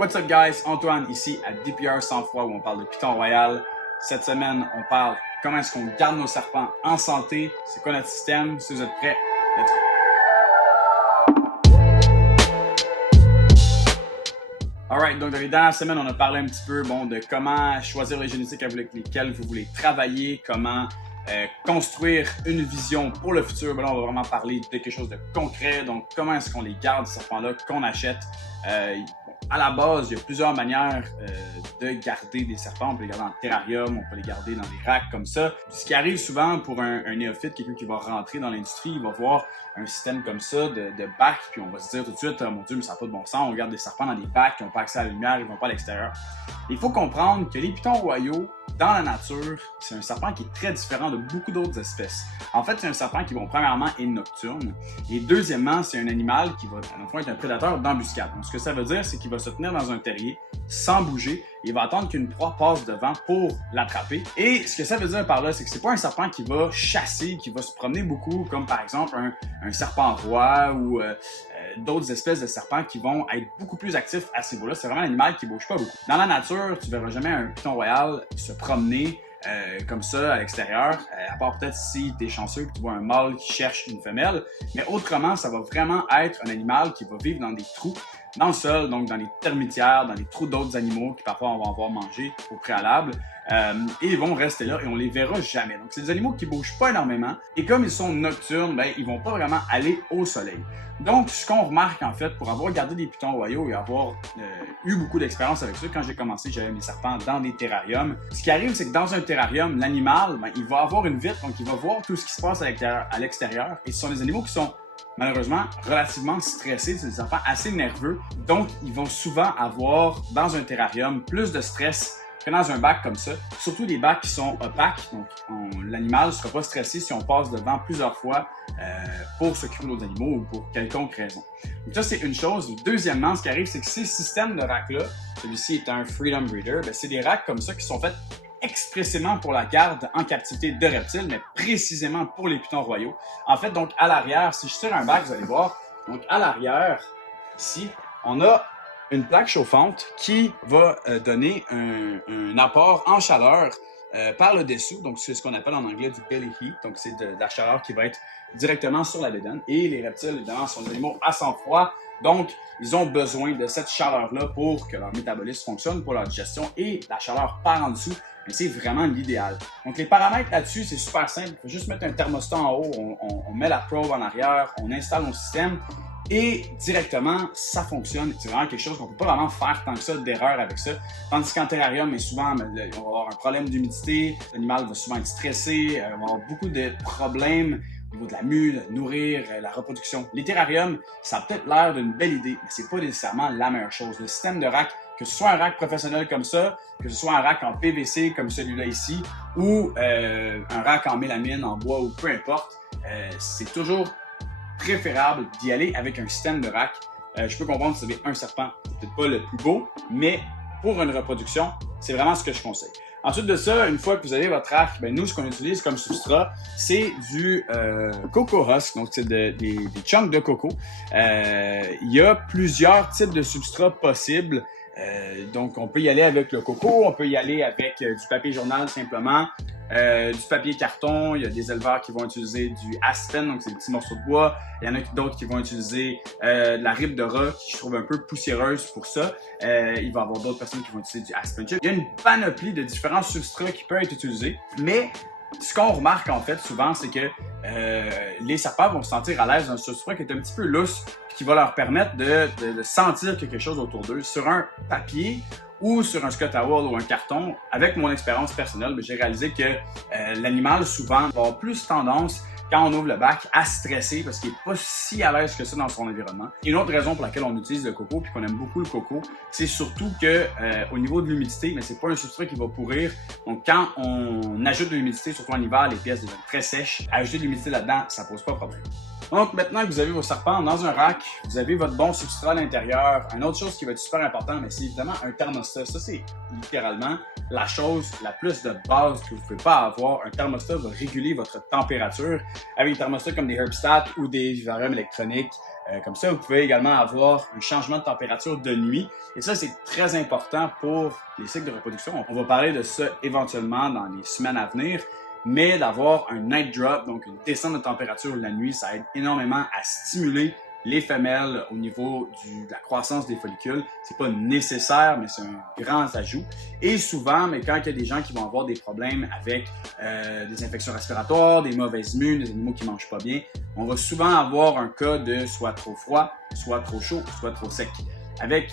What's up guys, Antoine ici à DPR sans froid où on parle de Python Royal. Cette semaine, on parle comment est-ce qu'on garde nos serpents en santé, c'est quoi notre système, si vous êtes prêts, let's go! Alright, donc dans les dernières semaines, on a parlé un petit peu de comment choisir les génétiques avec lesquelles vous voulez travailler, comment construire une vision pour le futur. Là, on va vraiment parler de quelque chose de concret. Donc, comment est-ce qu'on les garde, ces serpents-là, qu'on achète? À la base, il y a plusieurs manières de garder des serpents. On peut les garder en terrarium, on peut les garder dans des racks comme ça. Ce qui arrive souvent pour un néophyte, quelqu'un qui va rentrer dans l'industrie, il va voir un système comme ça de bacs, puis on va se dire tout de suite, mon Dieu, mais ça n'a pas de bon sens, on garde des serpents dans des bacs, ils n'ont pas accès à la lumière, ils ne vont pas à l'extérieur. Il faut comprendre que les pythons royaux, dans la nature, c'est un serpent qui est très différent de beaucoup d'autres espèces. En fait, c'est un serpent qui, premièrement, est nocturne, et deuxièmement, c'est un animal qui va, être un prédateur d'embuscade. Donc, ce que ça veut dire, c'est qu'il va se tenir dans un terrier sans bouger, il va attendre qu'une proie passe devant pour l'attraper. Et ce que ça veut dire par là, c'est que c'est pas un serpent qui va chasser, qui va se promener beaucoup, comme par exemple un serpent roi ou d'autres espèces de serpents qui vont être beaucoup plus actifs à ce niveau-là. C'est vraiment un animal qui bouge pas beaucoup. Dans la nature, tu verras jamais un python royal se promener comme ça à l'extérieur, à part peut-être si tu es chanceux que tu vois un mâle qui cherche une femelle. Mais autrement, ça va vraiment être un animal qui va vivre dans des trous dans le sol, donc dans les termitières, dans les trous d'autres animaux qui parfois on va avoir mangé au préalable. Et ils vont rester là et on les verra jamais. Donc c'est des animaux qui bougent pas énormément et comme ils sont nocturnes, ils vont pas vraiment aller au soleil. Donc ce qu'on remarque en fait, pour avoir gardé des pythons royaux et avoir eu beaucoup d'expérience avec ça, quand j'ai commencé, j'avais mes serpents dans des terrariums. Ce qui arrive, c'est que dans un terrarium, l'animal, il va avoir une vitre, donc il va voir tout ce qui se passe à l'extérieur. Et ce sont des animaux qui sont malheureusement relativement stressés, c'est des serpents assez nerveux. Donc ils vont souvent avoir dans un terrarium plus de stress que dans un bac comme ça, surtout des bacs qui sont opaques, donc l'animal ne sera pas stressé si on passe devant plusieurs fois pour s'occuper d'autres animaux ou pour quelconque raison. Donc ça, c'est une chose. Deuxièmement, ce qui arrive, c'est que ces systèmes de racks-là, celui-ci est un Freedom Breeder, c'est des racks comme ça qui sont faits expressément pour la garde en captivité de reptiles, mais précisément pour les pythons royaux. En fait, donc à l'arrière, si je tire un bac, vous allez voir, donc à l'arrière, ici, on a une plaque chauffante qui va donner un apport en chaleur par le dessous. Donc, c'est ce qu'on appelle en anglais du belly heat. Donc, c'est de la chaleur qui va être directement sur la bédaine. Et les reptiles, évidemment, sont des animaux à sang froid. Donc, ils ont besoin de cette chaleur-là pour que leur métabolisme fonctionne, pour leur digestion. Et la chaleur part en dessous. Mais c'est vraiment l'idéal. Donc, les paramètres là-dessus, c'est super simple. Il faut juste mettre un thermostat en haut. On met la probe en arrière. On installe nos systèmes. Et directement, ça fonctionne. C'est vraiment quelque chose qu'on ne peut pas vraiment faire tant que ça d'erreur avec ça. Tandis qu'en terrarium, souvent, on va avoir un problème d'humidité. L'animal va souvent être stressé. On va avoir beaucoup de problèmes au niveau de la mue, de nourrir, la reproduction. Les terrariums, ça a peut-être l'air d'une belle idée, mais c'est pas nécessairement la meilleure chose. Le système de rack, que ce soit un rack professionnel comme ça, que ce soit un rack en PVC comme celui-là ici, ou un rack en mélamine, en bois ou peu importe, c'est toujours préférable d'y aller avec un système de rack. Je peux comprendre que vous avez un serpent, c'est peut-être pas le plus beau, mais pour une reproduction, c'est vraiment ce que je conseille. Ensuite de ça, une fois que vous avez votre rack, nous, ce qu'on utilise comme substrat, c'est du coco husk, donc c'est des chunks de coco. Il y a plusieurs types de substrats possibles. Donc, on peut y aller avec le coco, on peut y aller avec du papier journal simplement, du papier carton. Il y a des éleveurs qui vont utiliser du aspen, donc c'est des petits morceaux de bois. Il y en a d'autres qui vont utiliser de la ribe de rat, qui je trouve un peu poussiéreuse pour ça. Il va y avoir d'autres personnes qui vont utiliser du aspen chip. Il y a une panoplie de différents substrats qui peuvent être utilisés, mais ce qu'on remarque en fait souvent, c'est que les serpents vont se sentir à l'aise dans un substrat qui est un petit peu lousse, qui va leur permettre de sentir quelque chose autour d'eux. Sur un papier ou sur un Scott Towel ou un carton, avec mon expérience personnelle, j'ai réalisé que l'animal souvent va avoir plus tendance, quand on ouvre le bac, à stresser parce qu'il n'est pas si à l'aise que ça dans son environnement. Et une autre raison pour laquelle on utilise le coco puis qu'on aime beaucoup le coco, c'est surtout que au niveau de l'humidité, mais c'est pas un substrat qui va pourrir. Donc quand on ajoute de l'humidité, surtout en hiver, les pièces deviennent très sèches. Ajouter de l'humidité là-dedans, ça pose pas de problème. Donc maintenant que vous avez vos serpents dans un rack, vous avez votre bon substrat à l'intérieur. Une autre chose qui va être super importante, mais c'est évidemment un thermostat. Ça, c'est littéralement la chose la plus de base que vous ne pouvez pas avoir. Un thermostat va réguler votre température avec des thermostats comme des Herbstat ou des vivariums électroniques. Comme ça, vous pouvez également avoir un changement de température de nuit. Et ça, c'est très important pour les cycles de reproduction. On va parler de ça éventuellement dans les semaines à venir. Mais d'avoir un night drop, donc une descente de température la nuit, ça aide énormément à stimuler les femelles au niveau de la croissance des follicules. C'est pas nécessaire, mais c'est un grand ajout. Et souvent, mais quand il y a des gens qui vont avoir des problèmes avec des infections respiratoires, des mauvaises mues, des animaux qui mangent pas bien, on va souvent avoir un cas de soit trop froid, soit trop chaud, soit trop sec. Avec,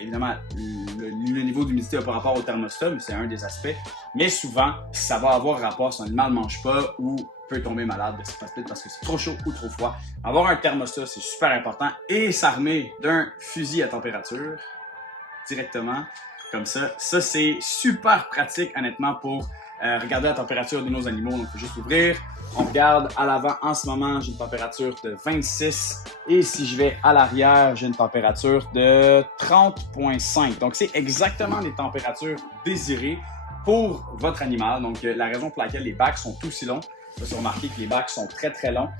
évidemment, le niveau d'humidité n'a pas rapport au thermostat, mais c'est un des aspects. Mais souvent, ça va avoir rapport si un animal ne mange pas ou peut tomber malade de cette aspect parce que c'est trop chaud ou trop froid. Avoir un thermostat, c'est super important et s'armer d'un fusil à température directement, comme ça. Ça, c'est super pratique, honnêtement, pour regarder la température de nos animaux. On peut juste ouvrir. On regarde à l'avant, en ce moment, j'ai une température de 26. Et si je vais à l'arrière, j'ai une température de 30,5. Donc, c'est exactement les températures désirées pour votre animal. Donc, la raison pour laquelle les bacs sont aussi longs, vous avez remarqué que les bacs sont très, très longs.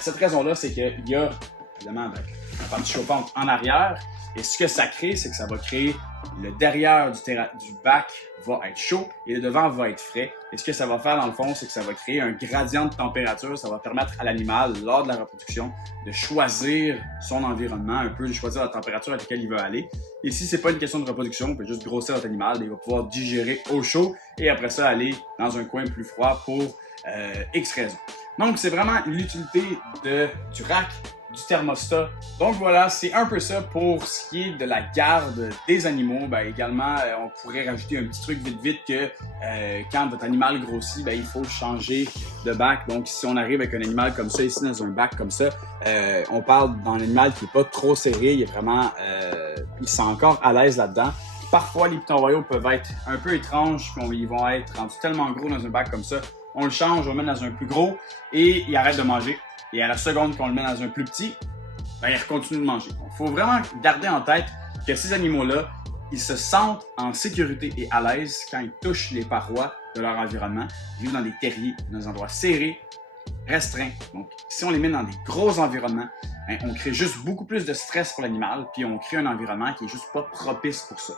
Cette raison-là, c'est qu'il y a, évidemment, la partie chauffante en arrière. Et ce que ça crée, c'est que ça va créer le derrière du bac va être chaud et le devant va être frais. Et ce que ça va faire dans le fond, c'est que ça va créer un gradient de température. Ça va permettre à l'animal, lors de la reproduction, de choisir son environnement, un peu de choisir la température à laquelle il veut aller. Et si c'est pas une question de reproduction, on peut juste grossir votre animal, il va pouvoir digérer au chaud et après ça aller dans un coin plus froid pour X raisons. Donc c'est vraiment l'utilité du rack, du thermostat. Donc voilà, c'est un peu ça pour ce qui est de la garde des animaux. Également, on pourrait rajouter un petit truc vite que quand votre animal grossit, il faut changer de bac. Donc si on arrive avec un animal comme ça, ici dans un bac comme ça, on parle d'un animal qui n'est pas trop serré, il est vraiment, il sent encore à l'aise là-dedans. Parfois, les pitons royaux peuvent être un peu étranges, puis ils vont être rendus tellement gros dans un bac comme ça. On le change, on le met dans un plus gros et il arrête de manger. Et à la seconde qu'on le met dans un plus petit, il continue de manger. Il faut vraiment garder en tête que ces animaux-là, ils se sentent en sécurité et à l'aise quand ils touchent les parois de leur environnement. Ils vivent dans des terriers, dans des endroits serrés, restreints. Donc, si on les met dans des gros environnements, on crée juste beaucoup plus de stress pour l'animal, puis on crée un environnement qui est juste pas propice pour ça.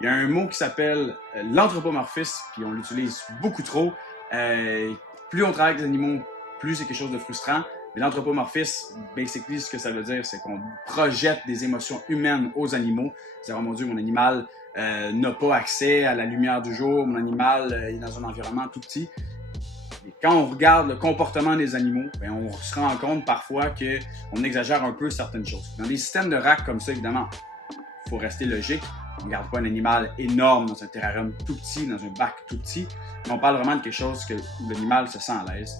Il y a un mot qui s'appelle l'anthropomorphisme, puis on l'utilise beaucoup trop. Plus on travaille avec des animaux, plus c'est quelque chose de frustrant. Mais l'anthropomorphisme, basically, ce que ça veut dire, c'est qu'on projette des émotions humaines aux animaux. C'est-à-dire, oh mon Dieu, mon animal n'a pas accès à la lumière du jour, mon animal est dans un environnement tout petit. Et quand on regarde le comportement des animaux, on se rend compte parfois qu'on exagère un peu certaines choses. Dans des systèmes de rack comme ça, évidemment, il faut rester logique. On ne garde pas un animal énorme dans un terrarium tout petit, dans un bac tout petit, mais on parle vraiment de quelque chose où l'animal se sent à l'aise.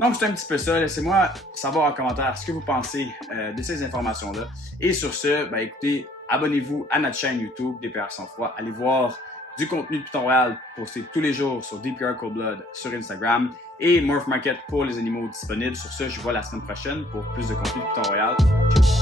Donc, c'est un petit peu ça. Laissez-moi savoir en commentaire ce que vous pensez de ces informations-là. Et sur ce, écoutez, abonnez-vous à notre chaîne YouTube DPR Sans Froid. Allez voir du contenu de Piton Royal posté tous les jours sur DPR Cold Blood sur Instagram et Morph Market pour les animaux disponibles. Sur ce, je vous vois la semaine prochaine pour plus de contenu de Piton Royal. Ciao!